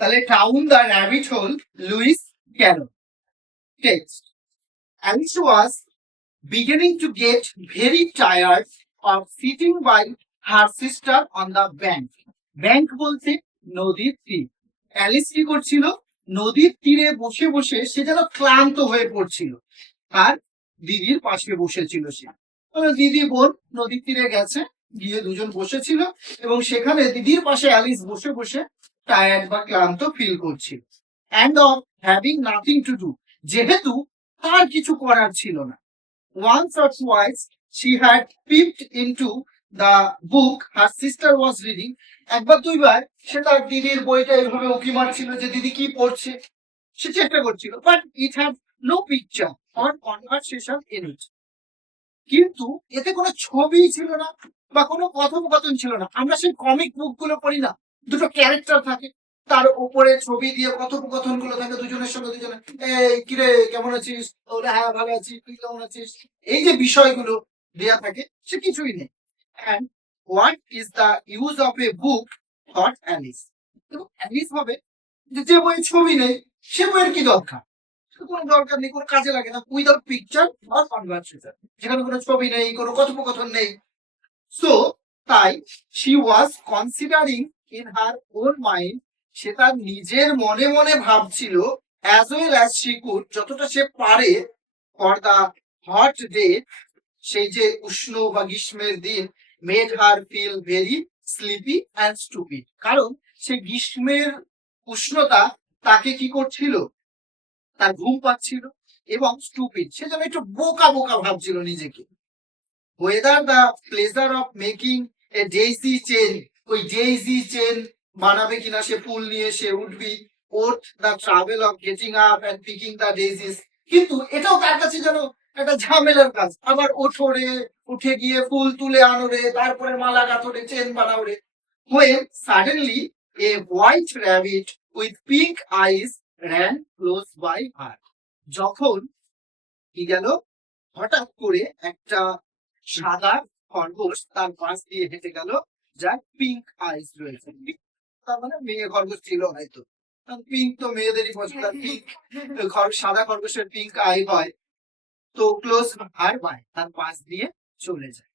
তাহলে down the rabbit hole Lewis Carroll. Text. Alice was beginning to get very tired of sitting by her sister on the bank. Bank বলতে নদীর তীর। Alice কি করছিল? নদীর তীরে বসে বসে সে যেন ক্লান্ত হয়ে পড়ছিল। আর দিদির পাশে বসেছিল সে। দিদি বোন নদীর তীরে গেছে, গিয়ে দুজন বসেছিল এবং সেখানে দিদির পাশে অ্যালিস বসে বসে টায়ার্ড বা ক্লান্ত ফিল করছিল। And of having nothing to do, যেহেতু তার কিছু করার ছিল না। Once or twice she had peeped into the book her sister was reading. একবার দুইবার সে তার দিদির বইটা এভাবে উকি মারছিল যে দিদি কি পড়ছে, সে চেষ্টা করছিল, but it had no picture or conversation in it. কিন্তু এতে কোনো ছবি ছিল না বা কোনো কথোপকথন ছিল না। আমরা সেই কমিক বুক গুলো পড়ি না, দুটো ক্যারেক্টার থাকে, তার উপরে ছবি দিয়ে কথোপকথন গুলো থাকে দুজনের সঙ্গে দুজনে, এই কিরে কেমন আছিস, ওরা হ্যাঁ ভালো আছি, তুই কেমন আছিস, এই যে বিষয়গুলো দেয়া থাকে সে কিছুই নেই। And what is the use of A book thought Alice. এবং অ্যালিস ভাবে যে বইয়ের ছবি নেই সে বইয়ের কি দরকার, কোনো দরকার নেই, কোনো কাজে লাগে না, উইদাউট পিকচার অর কনভারসেশন, যেখানে কোনো ছবি নেই, কোনো কথোপকথন নেই। সো তাই she was considering in her own mind, সে তার নিজের মনে মনে ভাবছিল, as well as she could, যতটা সে পারে, ফর দ্য হট ডে, সেই যে উষ্ণ বা গ্রীষ্মের দিন, made her feel very sleepy and stupid, কারণ সে গ্রীষ্মের উষ্ণতা তাকে কি করছিল, তার ঘুম পাচ্ছিল এবং স্টুপিড, সে যেন একটু বোকা বোকা ভাবছিল নিজেকে। Whether the pleasure of making a daisy chain, ওই ডেইজি চেন বানাবে কিনা, সে ফুল নিয়ে সে উঠবি, worth the trouble of getting up and picking the daisies, কিন্তু এটাও তার কাছে যেন একটা ঝামেলার কাজ, আবার ওঠো রে, উঠে গিয়ে ফুল তুলে আনো রে, তারপরে মালা গাঁথো রে, চেন বানাও রে। When suddenly a white rabbit with pink eyes ran close by her, যখন কি গেল, হঠাৎ করে একটা সাদা খরগোশ তার পাশ দিয়ে হেঁটে গেল, যার পিঙ্ক আইস রয়েছে। তার মানে মেয়ে খরগোশ ছিল হয়তো, পিঙ্ক তো মেয়েদেরই পছন্দ, পিঙ্ক সাদা খরগোশের পিঙ্ক আই হয়। তো ক্লোজ আর বাই, তার পাশ দিয়ে চলে যায়।